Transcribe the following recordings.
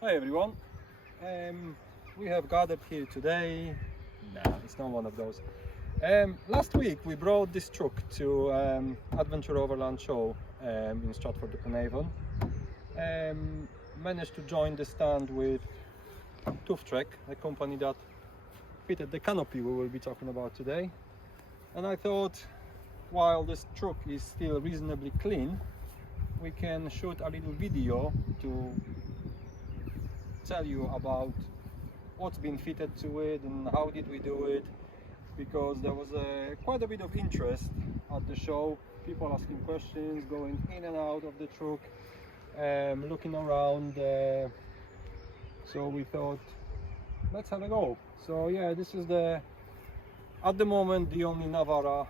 Hi everyone, we have gathered here today. Nah, it's not one of those. Last week we brought this truck to Adventure Overland Show in Stratford-upon-Avon. Managed to join the stand with Trek, the company that fitted the canopy we will be talking about today. And I thought, while this truck is still reasonably clean, we can shoot a little video to tell you about what's been fitted to it and how did we do it, because there was quite a bit of interest at the show, people asking questions, going in and out of the truck, looking around, so we thought, let's have a go. So yeah, this is at the moment the only Navara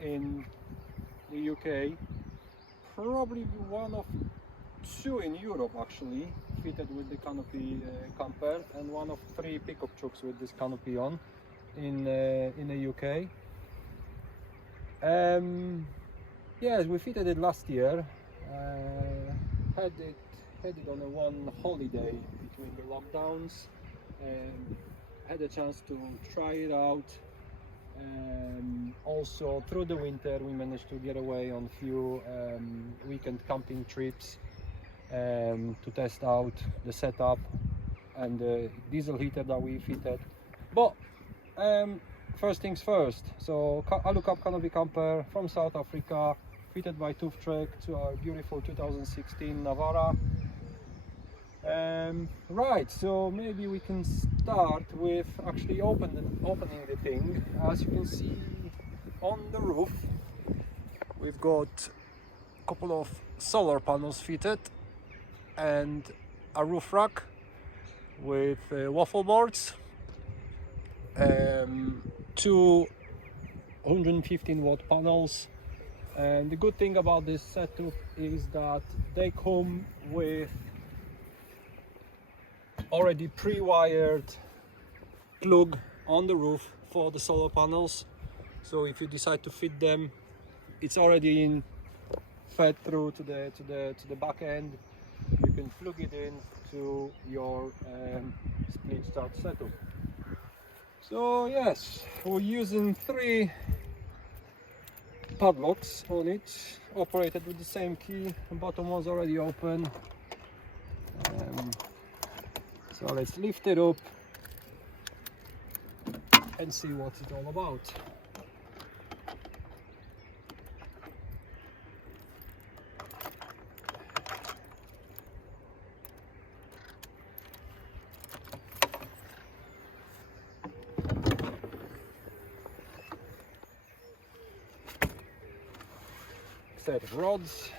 in the UK, probably one of two in Europe actually, fitted with the Canopy Camper, and one of three pickup trucks with this canopy on in the UK. Yes, we fitted it last year. Had it on one holiday between the lockdowns. Had a chance to try it out. Also through the winter we managed to get away on a few weekend camping trips to test out the setup and the diesel heater that we fitted. But first things first, so I look up Canopy Camper from South Africa, fitted by Trek to our beautiful 2016 Navara. Right, so maybe we can start with actually opening the thing. As you can see on the roof, we've got a couple of solar panels fitted and a roof rack with waffle boards, two 115 watt panels. And the good thing about this setup is that they come with already pre-wired plug on the roof for the solar panels, so if you decide to fit them, it's already fed through to the back end. You can plug it in to your split start setup. So yes, we're using 3 padlocks on it, operated with the same key. The bottom one's already open. So let's lift it up and see what it's all about. Set of rods.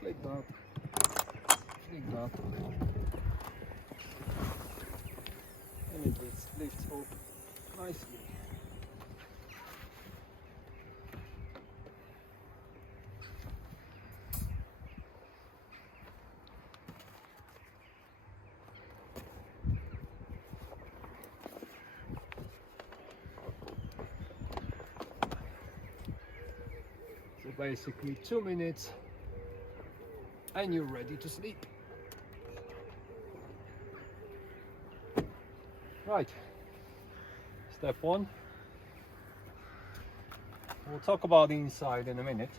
Flick that, and it lifts up nicely. So basically 2 minutes and you're ready to sleep. Right, step 1. We'll talk about the inside in a minute.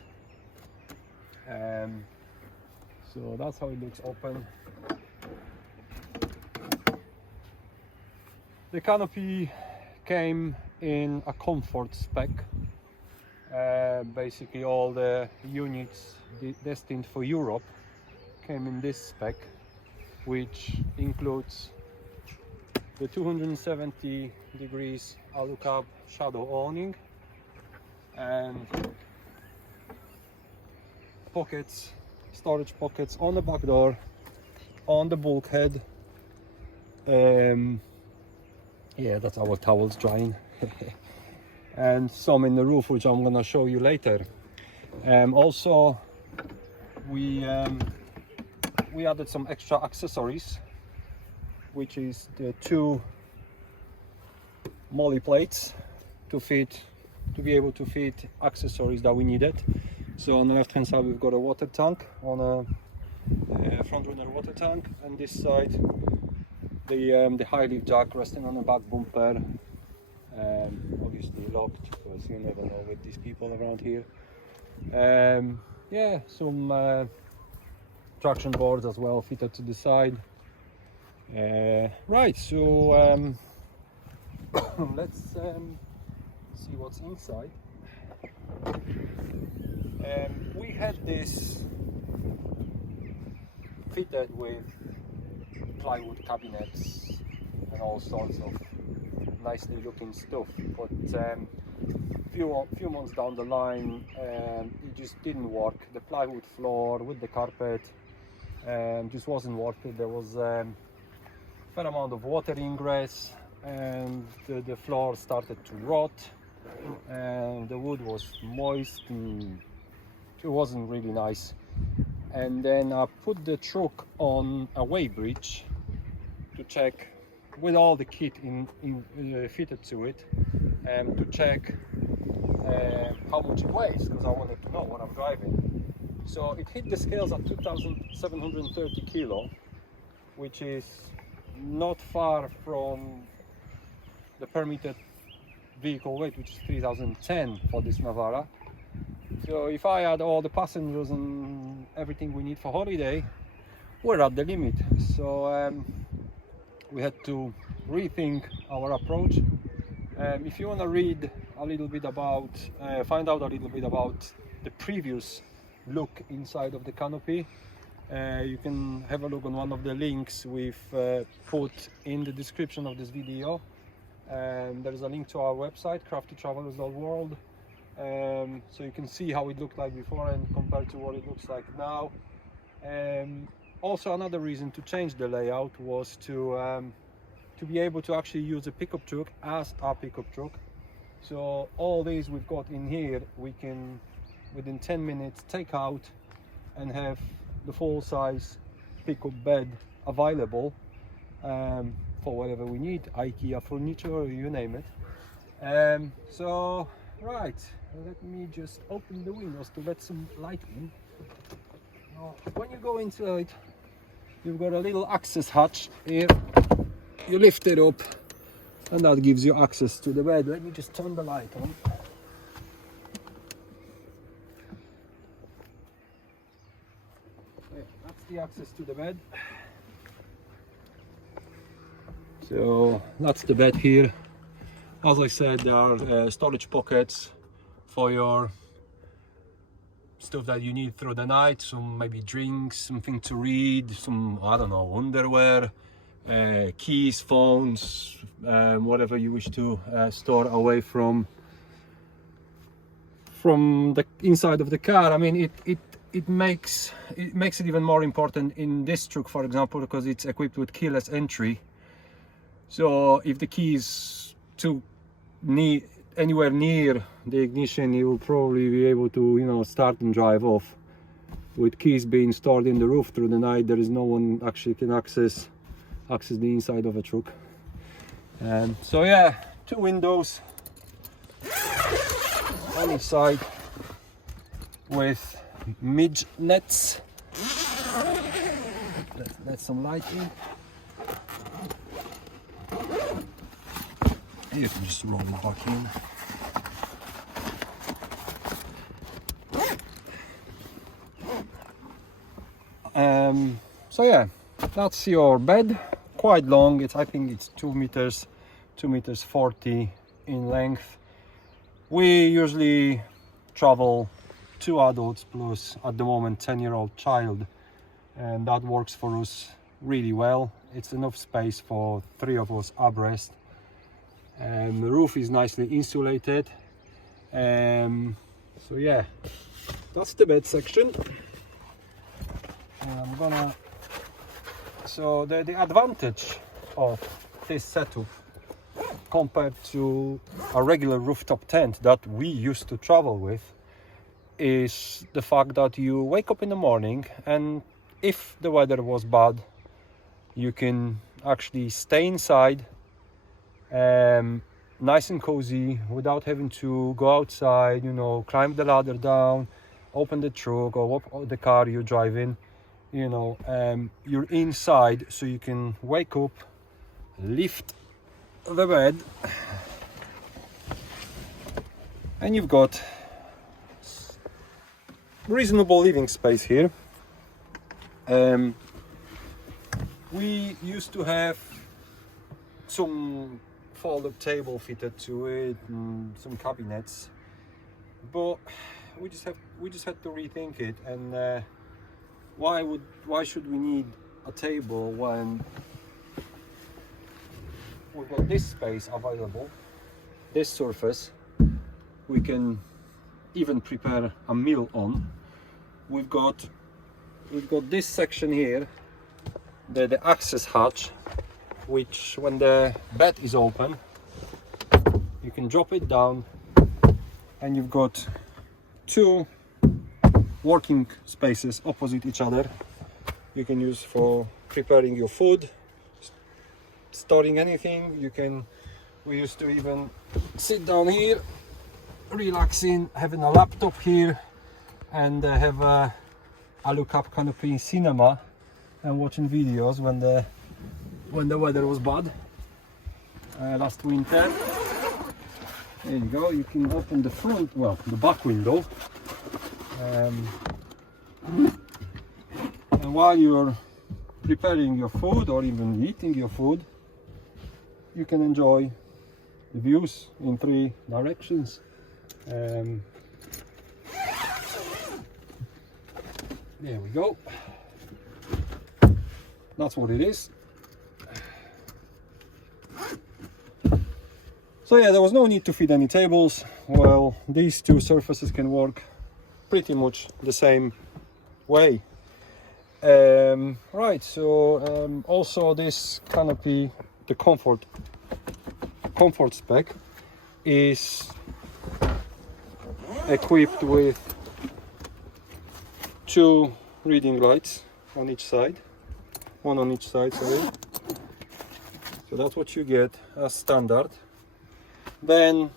So that's how it looks open. The canopy came in a comfort spec. Basically all the units destined for Europe came in this spec, which includes the 270 degrees alu cab shadow awning and pockets, storage pockets on the back door, on the bulkhead. Yeah, that's our towels drying. And some in the roof, which I'm gonna show you later. Also we added some extra accessories, which is the 2 molly plates to fit to be able to fit accessories that we needed. So on the left hand side we've got a water tank on a front runner water tank, and this side the high lift jack resting on the back bumper, obviously locked because you never know with these people around here. Yeah, some traction boards as well fitted to the side. Right, so let's see what's inside. We had this fitted with plywood cabinets and all sorts of nicely looking stuff, but few months down the line it just didn't work. The plywood floor with the carpet just wasn't worth it. There was a fair amount of water ingress, and the floor started to rot, and the wood was moist and it wasn't really nice. And then I put the truck on a weighbridge to check, with all the kit fitted to it, to check how much it weighs, because I wanted to know what I'm driving. So it hit the scales at 2,730 kilo, which is not far from the permitted vehicle weight, which is 3,010 for this Navara. So if I add all the passengers and everything we need for holiday, we're at the limit. So we had to rethink our approach. If you want to read a little bit about, find out a little bit about the previous look inside of the Canopy, you can have a look on one of the links we've put in the description of this video. There is a link to our website, craftytravellers.world, so you can see how it looked like before and compared to what it looks like now. Also, another reason to change the layout was to be able to actually use a pickup truck as a pickup truck. So all these we've got in here, we can within 10 minutes take out and have the full-size pickup bed available for whatever we need, IKEA furniture, you name it. So right, let me just open the windows to let some light in. Now, when you go inside, you've got a little access hatch here. You lift it up and that gives you access to the bed. Let me just turn the light on. Yeah, that's the access to the bed. So that's the bed here. As I said, there are storage pockets for your stuff that you need through the night, some maybe drinks, something to read, some, I don't know, underwear, keys, phones, whatever you wish to store away from the inside of the car. I mean, it makes it even more important in this truck, for example, because it's equipped with keyless entry. So if the key is anywhere near the ignition, you will probably be able to, you know, start and drive off. With keys being stored in the roof through the night, there is no one actually can access the inside of a truck. So yeah, two windows on each side with midge nets. Let some light in. You can just roll it back in. So yeah, that's your bed. Quite long. I think it's 2 meters 40 in length. We usually travel 2 adults plus, at the moment, 10-year-old child, and that works for us really well. It's enough space for 3 of us abreast. The roof is nicely insulated. So yeah, that's the bed section. And so the advantage of this setup compared to a regular rooftop tent that we used to travel with is the fact that you wake up in the morning, and if the weather was bad, you can actually stay inside, nice and cozy without having to go outside, you know, climb the ladder down, open the truck or the car you're driving, you know. You're inside, so you can wake up, lift the bed, and you've got reasonable living space here. We used to have some fold-up table fitted to it, and some cabinets, but we just had to rethink it. And why should we need a table when we've got this space available, this surface we can even prepare a meal on. We've got this section here, the access hatch, which when the bed is open you can drop it down, and you've got two working spaces opposite each other. You can use for preparing your food, storing anything. We used to even sit down here, relaxing, having a laptop here, and have a look up Canopy cinema and watching videos when the weather was bad last winter. There you go. You can open the back window, and while you're preparing your food or even eating your food, you can enjoy the views in 3 directions. There we go. That's what it is. So yeah, there was no need to fit any tables. Well, these two surfaces can work pretty much the same way. Right, so also this canopy, the comfort spec, is equipped with 2 reading lights on each side, one on each side, sorry. So that's what you get as standard. Then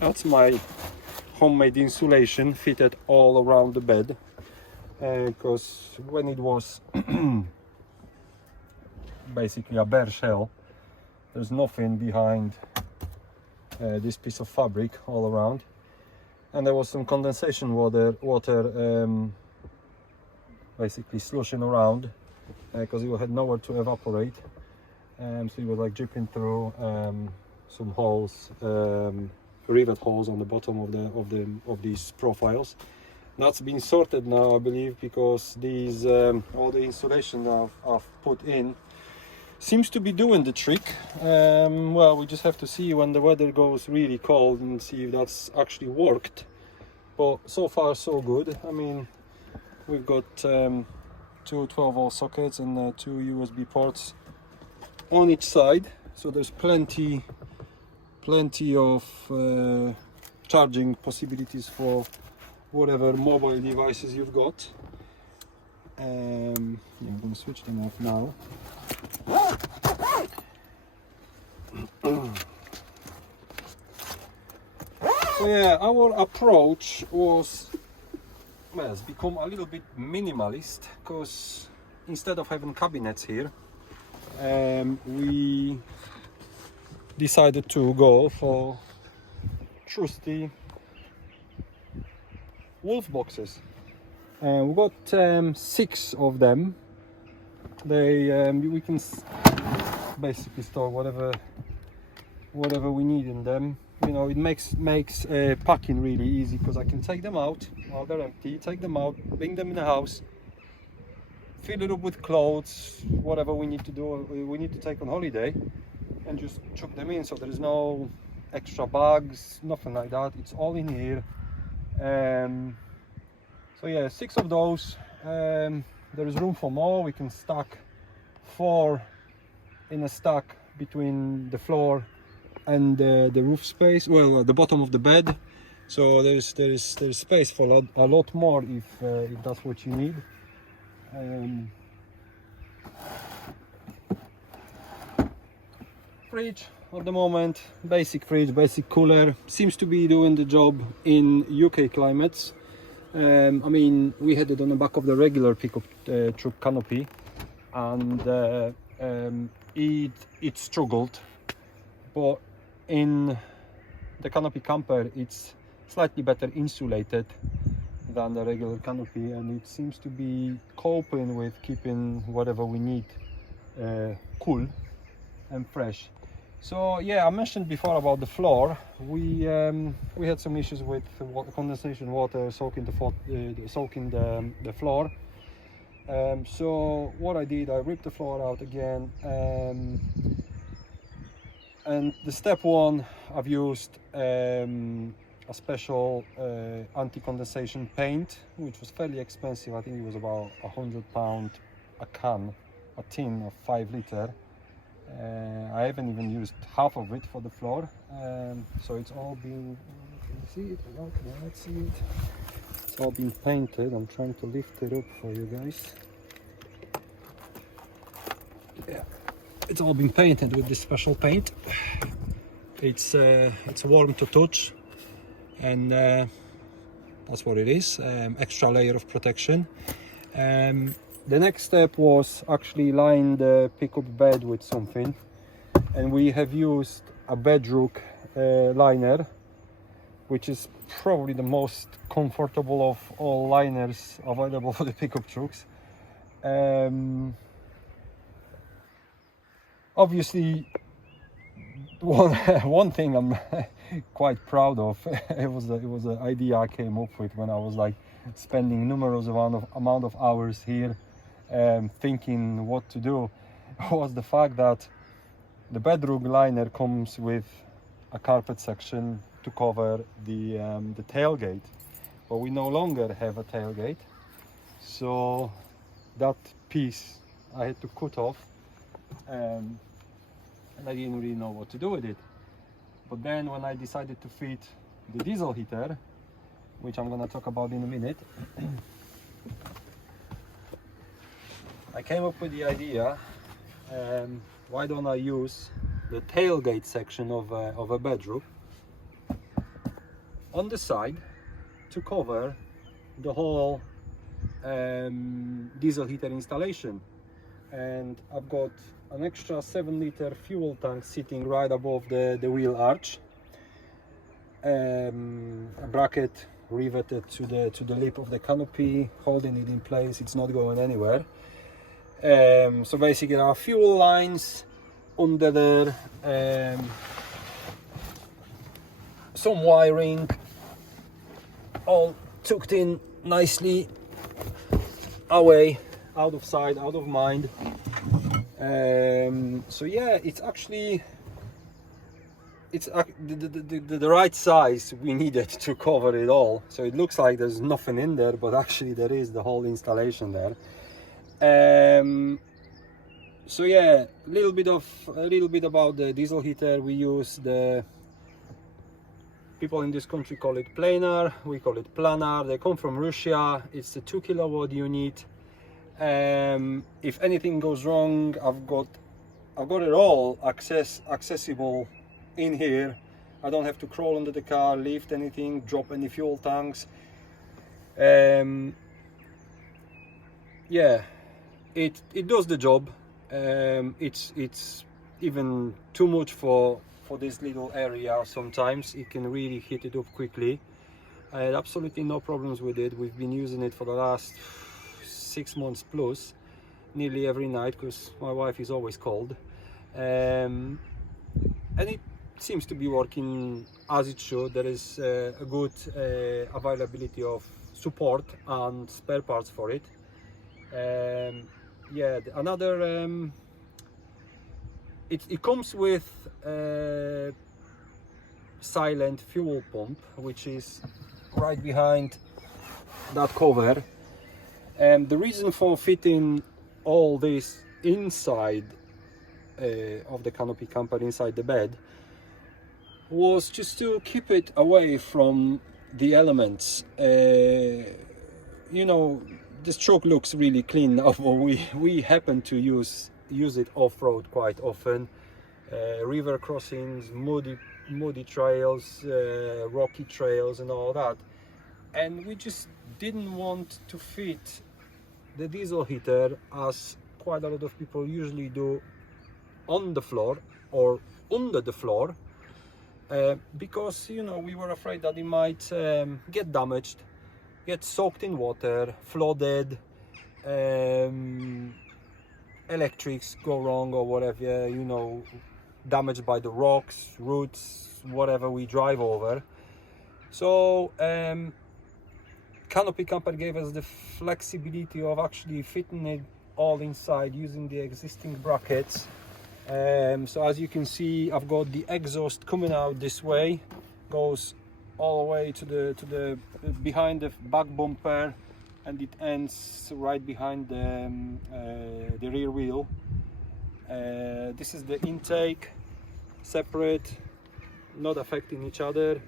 that's my homemade insulation fitted all around the bed, because when it was basically a bare shell, there's nothing behind this piece of fabric all around, and there was some condensation water basically slushing around, because it had nowhere to evaporate, so it was like dripping through some holes, rivet holes on the bottom of these profiles. That's been sorted now, I believe, because these all the insulation I've put in seems to be doing the trick. Well, we just have to see when the weather goes really cold and see if that's actually worked. But so far so good. I mean, we've got 2 12-volt sockets and 2 USB ports on each side, so there's plenty of charging possibilities for whatever mobile devices you've got. Yeah, I'm going to switch them off now. So yeah, our approach was, well, it's become a little bit minimalist, because instead of having cabinets here, we decided to go for trusty wolf boxes. We got 6 of them. We can basically store whatever we need in them. You know, it makes packing really easy, because I can take them out while they're empty, take them out, bring them in the house, fill it up with clothes, whatever we need to do, we need to take on holiday, and just chuck them in. So there is no extra bags, nothing like that. It's all in here. So yeah, 6 of those. There is room for more. We can stack 4 in a stack between the floor and the roof space, well, the bottom of the bed. So there's space for a lot more if that's what you need. Fridge, at the moment, basic fridge, basic cooler, seems to be doing the job in UK climates. I mean, we had it on the back of the regular pickup truck Canopy, and it struggled, but in the Canopy Camper it's slightly better insulated than the regular Canopy, and it seems to be coping with keeping whatever we need cool and fresh. So yeah, I mentioned before about the floor. We had some issues with condensation water soaking the floor. So what I did, I ripped the floor out again, and the step one, I've used a special anti-condensation paint, which was fairly expensive. I think it was about £100 a tin of 5 litre. I haven't even used half of it for the floor, so it's all been, can you see it? Let's see it. It's all been painted. I'm trying to lift it up for you guys. Yeah, it's all been painted with this special paint. It's warm to touch, and that's what it is. Extra layer of protection. The next step was actually line the pickup bed with something, and we have used a bedrock liner, which is probably the most comfortable of all liners available for the pickup trucks. Obviously, one thing I'm quite proud of, it was an idea I came up with when I was like spending numerous amount of hours here thinking what to do, was the fact that the bedrock liner comes with a carpet section to cover the tailgate, but we no longer have a tailgate, so that piece I had to cut off, and I didn't really know what to do with it. But then when I decided to fit the diesel heater, which I'm gonna talk about in a minute, I came up with the idea, why don't I use the tailgate section of a bedroom on the side to cover the whole diesel heater installation. And I've got an extra 7-litre fuel tank sitting right above the wheel arch, a bracket riveted to the lip of the canopy, holding it in place. It's not going anywhere. So basically there are fuel lines under there, some wiring all tucked in nicely away, out of sight, out of mind. So yeah, it's actually the right size we needed to cover it all. So it looks like there's nothing in there, but actually there is the whole installation there. So yeah, a little bit about the diesel heater. We use the, people in this country call it planar, we call it planar. They come from Russia. It's a 2 kilowatt unit. If anything goes wrong, I've got it all accessible in here. I don't have to crawl under the car, lift anything, drop any fuel tanks. Yeah, it does the job. It's even too much for this little area. Sometimes it can really heat it up quickly. I had absolutely no problems with it. We've been using it for the last 6 months plus, nearly every night, because my wife is always cold, and it seems to be working as it should. There is a good availability of support and spare parts for it. Yeah, another it comes with silent fuel pump, which is right behind that cover. And the reason for fitting all this inside of the Canopy Camper, inside the bed, was just to keep it away from the elements. You know, this truck looks really clean now, but we happen to use it off-road quite often. river crossings, muddy trails, rocky trails and all that, and we just didn't want to fit the diesel heater, as quite a lot of people usually do, on the floor or under the floor, because, you know, we were afraid that it might get damaged, get soaked in water, flooded, electrics go wrong or whatever, you know, damaged by the rocks, roots, whatever we drive over. So Canopy Camper gave us the flexibility of actually fitting it all inside using the existing brackets. So as you can see, I've got the exhaust coming out this way, goes all the way to the behind the back bumper, and it ends right behind the rear wheel. This is the intake, separate, not affecting each other.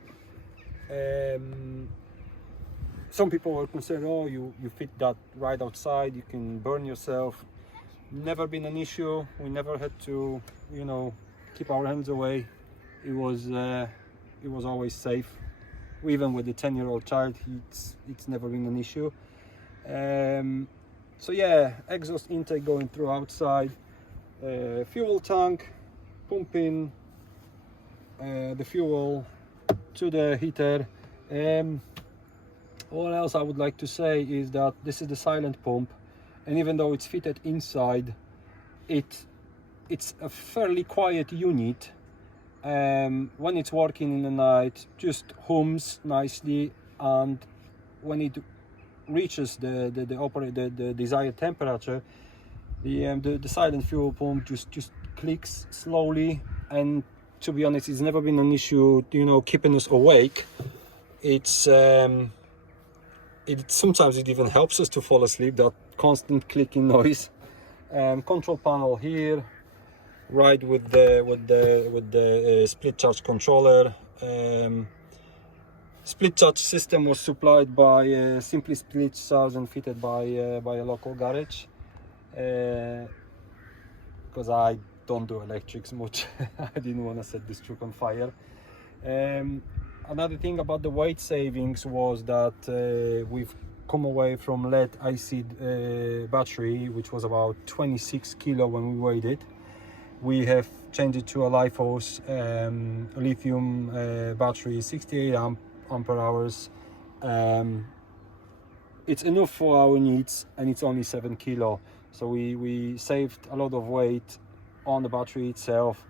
Some people were concerned, oh, you fit that right outside, you can burn yourself. Never been an issue. We never had to, you know, keep our hands away. It was always safe. Even with the 10-year-old child, it's never been an issue. So yeah, exhaust intake going through outside, fuel tank pumping the fuel to the heater. What else I would like to say is that this is the silent pump, and even though it's fitted inside, it's a fairly quiet unit. When it's working in the night, just hums nicely, and when it reaches the desired temperature, the silent fuel pump just clicks slowly. And to be honest, it's never been an issue, you know, keeping us awake. Sometimes it even helps us to fall asleep, that constant clicking noise. Control panel here, right with the split charge controller. Split charge system was supplied by Simply Split Charge and fitted by a local garage, because I don't do electrics much. I didn't want to set this truck on fire. Another thing about the weight savings was that we've come away from lead acid battery, which was about 26 kilo when we weighed it. We have changed it to a Lifehouse lithium battery, 68 ampere hours. It's enough for our needs, and it's only 7 kilo. So we saved a lot of weight on the battery itself.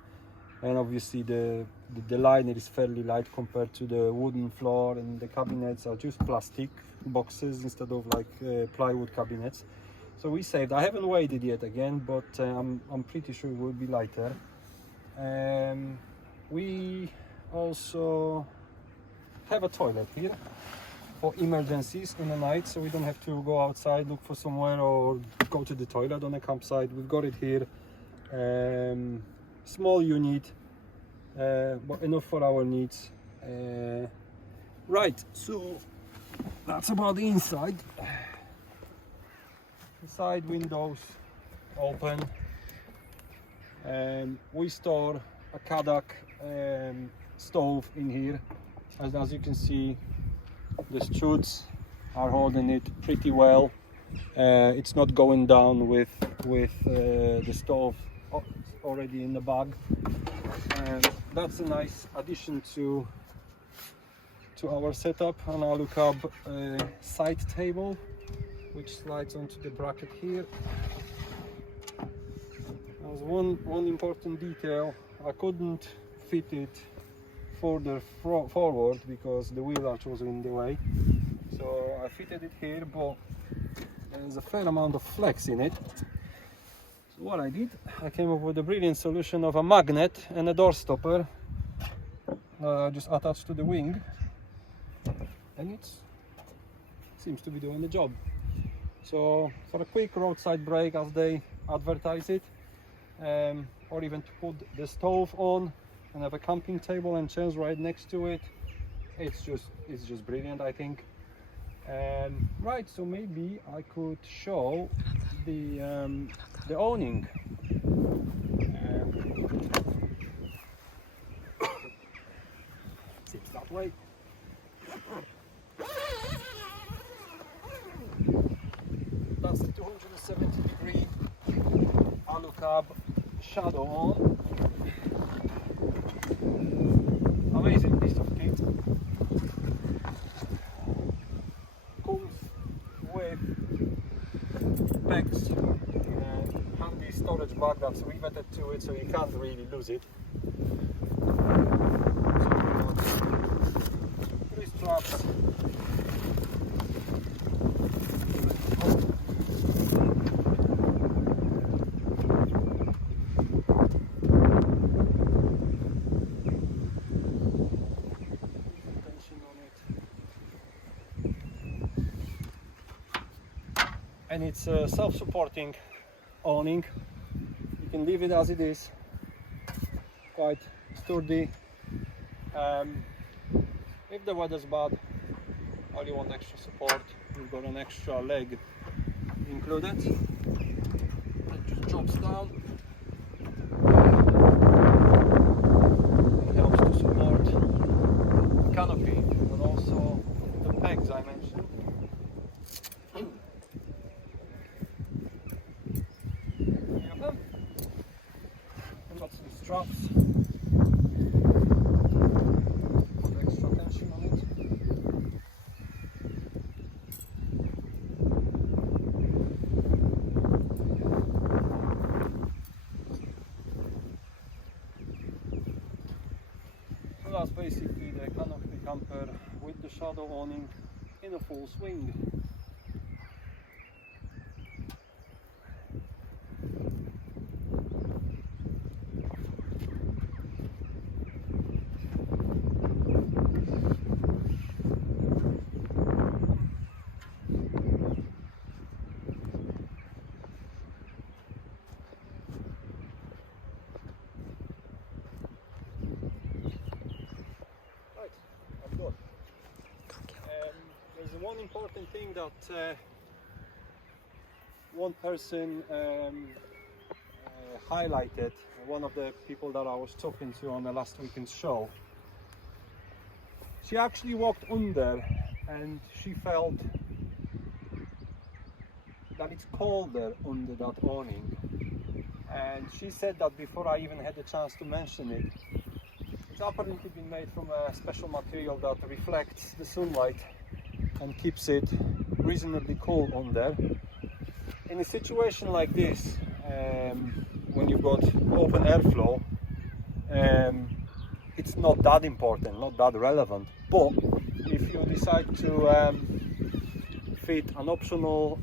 And obviously the liner is fairly light compared to the wooden floor, and the cabinets are just plastic boxes instead of like plywood cabinets. So we saved. I haven't weighed it yet again, but I'm pretty sure it will be lighter. We also have a toilet here for emergencies in the night, so we don't have to go outside, look for somewhere, or go to the toilet on a campsite. We've got it here. Small unit, but enough for our needs. Right, so that's about the inside. The side windows open. We store a Kadak stove in here. As you can see, the struts are holding it pretty well. It's not going down with the stove already in the bag. That's a nice addition to our setup. And I'll look up a side table which slides onto the bracket here. There's one important detail. I couldn't fit it further forward because the wheel arch was in the way, so I fitted it here, but there's a fair amount of flex in it. So what I did, I came up with a brilliant solution of a magnet and a door stopper, just attached to the wing, and it seems to be doing the job. So for a quick roadside break, as they advertise it, or even to put the stove on and have a camping table and chairs right next to it, it's just brilliant, I think. Right, so maybe I could show the awning. that way. That's the 270-degree alu cab shadow on. Amazing piece of kit. Comes with bags, handy storage bag that's riveted to it, so you can't really lose it. Three straps. And it's a self-supporting awning. You can leave it as it is, quite sturdy. If the weather's bad or you want extra support, you've got an extra leg included. It just drops down. It helps to support the canopy, but also the pegs I mentioned. Straps, put extra tension on it. So that's basically the Canopy Camper with the shadow awning in a full swing. There's one important thing that one person highlighted, one of the people that I was talking to on the last weekend's show. She actually walked under and she felt that it's colder under that awning, and she said that before I even had the chance to mention it. It's apparently been made from a special material that reflects the sunlight and keeps it reasonably cool on there. In a situation like this, when you've got open airflow, it's not that important, not that relevant. But if you decide to fit an optional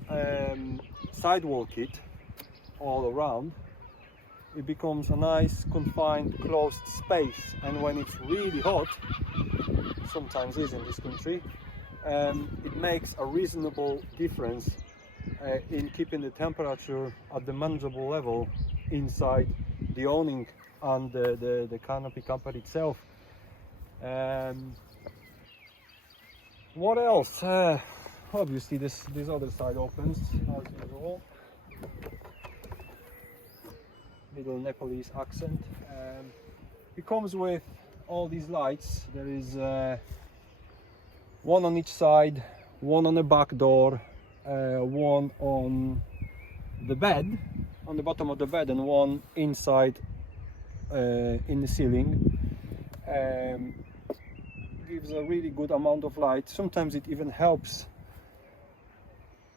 sidewall kit all around, it becomes a nice confined closed space, and when it's really hot, sometimes is in this country, it makes a reasonable difference in keeping the temperature at the manageable level inside the awning and the canopy camper itself. What else? Obviously this other side opens as usual. Little Nepalese accent. It comes with all these lights. There is one on each side, one on the back door, one on the bed, on the bottom of the bed, and one inside in the ceiling. Gives a really good amount of light. Sometimes it even helps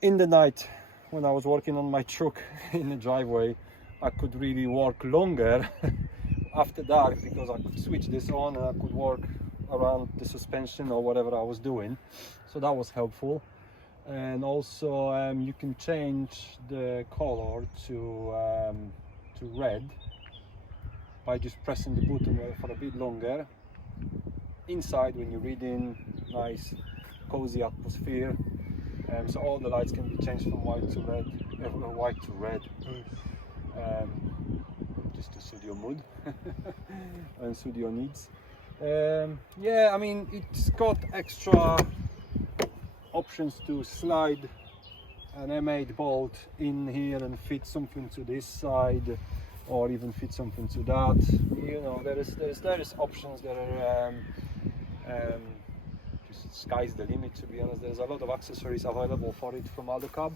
in the night when I was working on my truck in the driveway. I could really work longer after dark because I could switch this on and I could work around the suspension or whatever I was doing, so that was helpful. And also you can change the color to red by just pressing the button for a bit longer. Inside, when you're reading, nice cozy atmosphere, so all the lights can be changed from white to red, just to suit your mood and suit your needs. Yeah, I mean, it's got extra options to slide an M8 bolt in here and fit something to this side, or even fit something to that. You know, there is options that are Just sky's the limit, to be honest. There's a lot of accessories available for it from Adocab.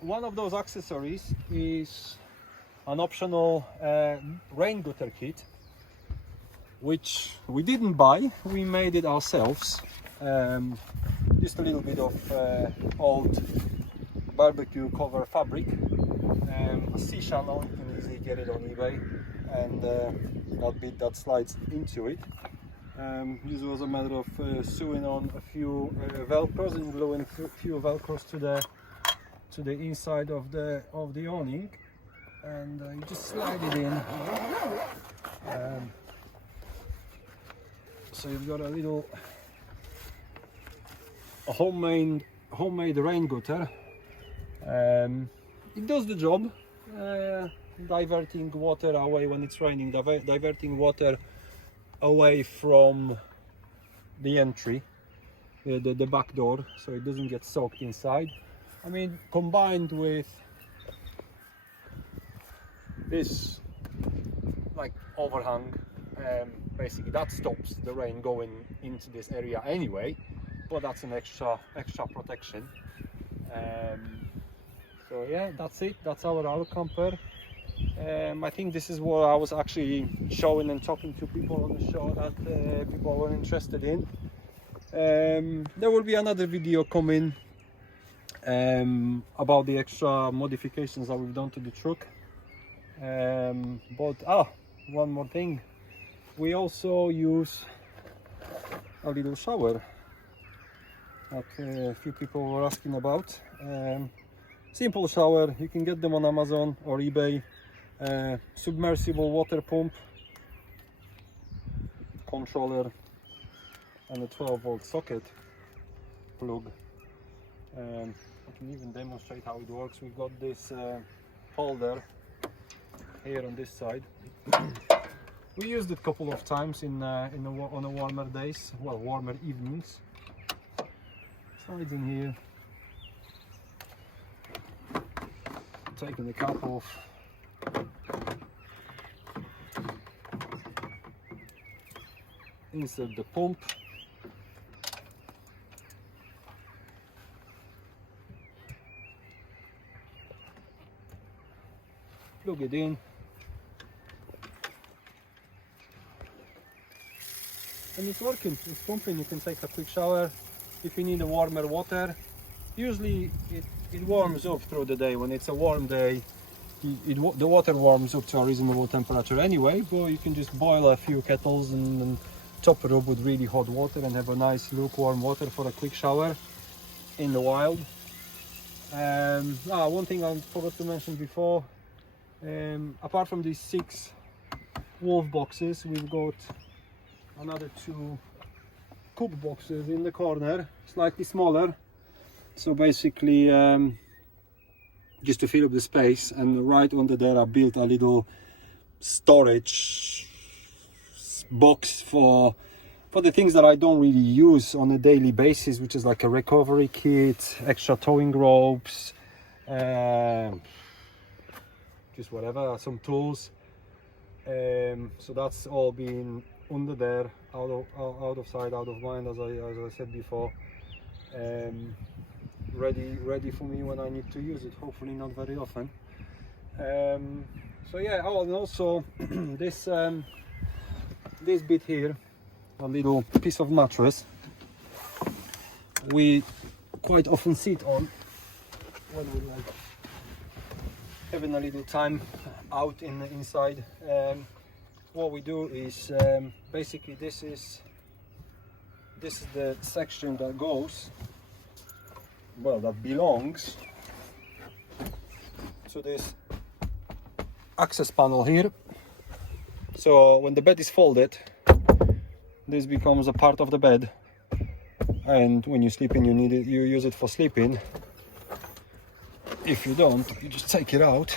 One of those accessories is an optional rain gutter kit, which we didn't buy, we made it ourselves. Just a little bit of old barbecue cover fabric, a sea channel, you can easily get it on eBay, and that bit that slides into it. This was a matter of sewing on a few velcros and gluing a few velcros to the inside of the awning, and you just slide it in. So you've got a homemade rain gutter. It does the job, diverting water away when it's raining, diverting water away from the entry, the back door, so it doesn't get soaked inside. I mean, combined with this like overhang, basically that stops the rain going into this area anyway, but that's an extra protection. So yeah, that's it. That's our camper. I think this is what I was actually showing and talking to people on the show that people were interested in. There will be another video coming about the extra modifications that we've done to the truck. But one more thing, we also use a little shower that a few people were asking about. Simple shower, you can get them on Amazon or eBay. Submersible water pump, controller, and a 12-volt socket plug. I can even demonstrate how it works. We've got this holder here on this side. We used it a couple of times on the warmer days, well, warmer evenings. Slides in here. Taking the cap off. Insert the pump. Plug it in. And it's working, it's pumping. You can take a quick shower if you need a warmer water. Usually it warms up through the day. When it's a warm day, the water warms up to a reasonable temperature anyway, but you can just boil a few kettles and top it up with really hot water and have a nice lukewarm water for a quick shower in the wild. One thing I forgot to mention before, apart from these 6 wolf boxes, we've got another 2 coop boxes in the corner, slightly smaller. So basically, just to fill up the space, and right under there I built a little storage box for the things that I don't really use on a daily basis, which is like a recovery kit, extra towing ropes, just whatever, some tools. So that's all been under there, out of sight, out of mind, as I said before. Ready for me when I need to use it, hopefully not very often. So yeah, and also this bit here, a little piece of mattress, we quite often sit on when we're like having a little time out inside. What we do is basically this is the section that goes, well, that belongs to this access panel here. So when the bed is folded, this becomes a part of the bed, and when you sleep in, you use it for sleeping. If you don't, you just take it out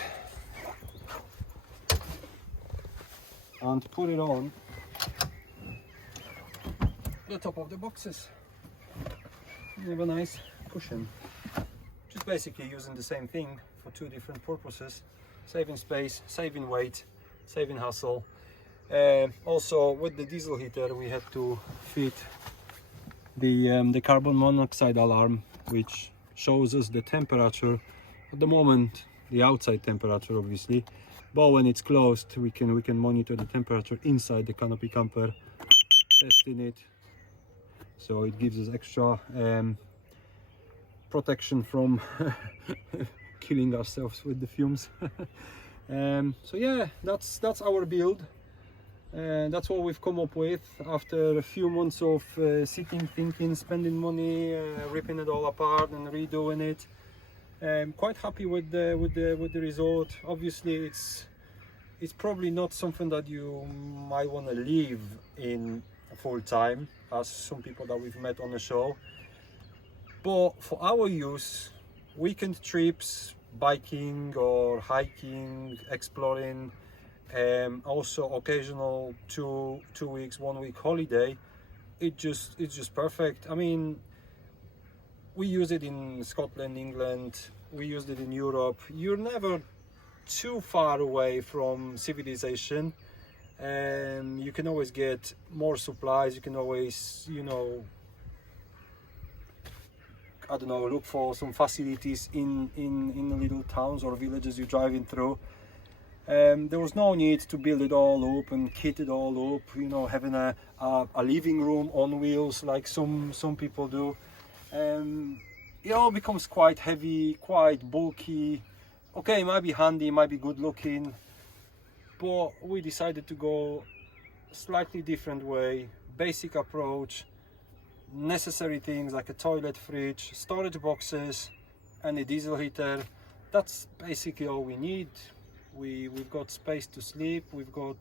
and put it on the top of the boxes. You have a nice cushion. Just basically using the same thing for 2 different purposes: saving space, saving weight, saving hassle. Also with the diesel heater we had to fit the carbon monoxide alarm, which shows us the temperature at the moment, the outside temperature obviously, but when it's closed we can monitor the temperature inside the Canopy Camper, testing it, so it gives us extra protection from killing ourselves with the fumes. So yeah, that's our build. That's what we've come up with after a few months of sitting, thinking, spending money, ripping it all apart and redoing it. Quite happy with the result. Obviously, it's probably not something that you might want to live in full time, as some people that we've met on the show. But for our use, weekend trips, biking or hiking, exploring. Also occasional two weeks, 1 week holiday, it's just perfect. I mean, we use it in Scotland, England, we used it in Europe. You're never too far away from civilization, and you can always get more supplies. You can always, you know, I don't know, look for some facilities in the little towns or villages you're driving through. There was no need to build it all up and kit it all up, you know, having a living room on wheels like some people do. It all becomes quite heavy, quite bulky. Okay, it might be handy, it might be good looking, but we decided to go a slightly different way, basic approach, necessary things like a toilet, fridge, storage boxes and a diesel heater. That's basically all we need. We've got space to sleep, we've got,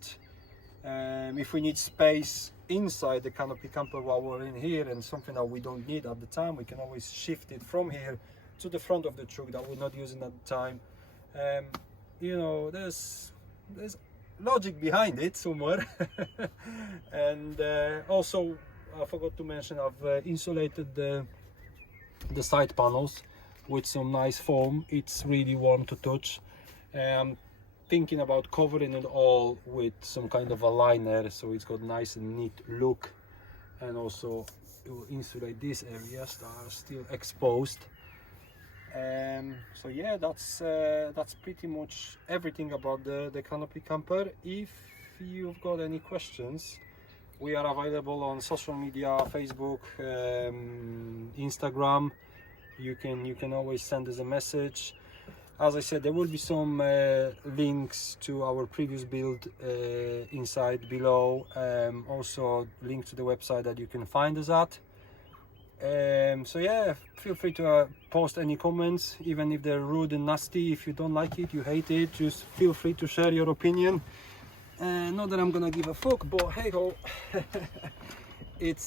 if we need space inside the Canopy Camper while we're in here and something that we don't need at the time, we can always shift it from here to the front of the truck that we're not using at the time. You know, there's logic behind it somewhere. And also, I forgot to mention, I've insulated the side panels with some nice foam. It's really warm to touch. Thinking about covering it all with some kind of a liner so it's got nice and neat look, and also it will insulate these areas that are still exposed. So yeah, that's pretty much everything about the Canopy Camper. If you've got any questions, we are available on social media, Facebook, Instagram. You can always send us a message. As I said, there will be some links to our previous build inside below. Also link to the website that you can find us at. So yeah, feel free to post any comments, even if they're rude and nasty. If you don't like it, you hate it, just feel free to share your opinion. Not that I'm gonna give a fuck, but hey ho, it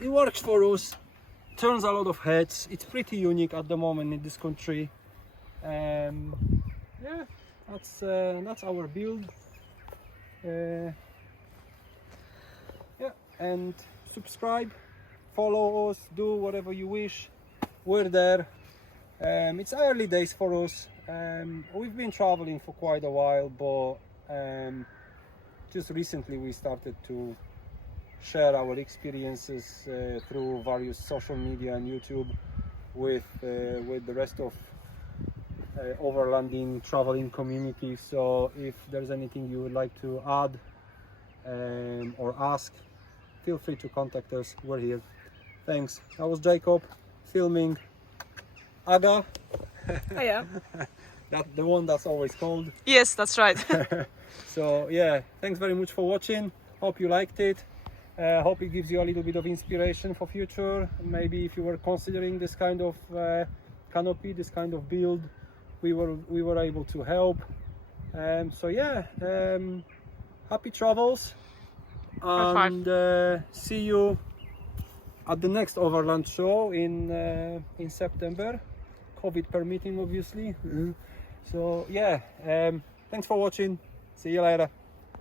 works for us. Turns a lot of heads. It's pretty unique at the moment in this country. Yeah, that's our build. Yeah, and subscribe, follow us, do whatever you wish. We're there. It's early days for us. We've been traveling for quite a while, but just recently we started to share our experiences through various social media and YouTube with the rest of overlanding traveling community. So if there's anything you would like to add or ask, feel free to contact us. We're here. Thanks. That was Jacob filming Aga. Oh yeah. That's the one that's always called. Yes, that's right. So yeah, thanks very much for watching. Hope you liked it. Hope it gives you a little bit of inspiration for future. Maybe if you were considering this kind of canopy, this kind of build, we were able to help. So yeah, happy travels, and see you at the next Overland Show in September, COVID permitting, obviously. So yeah, thanks for watching. See you later.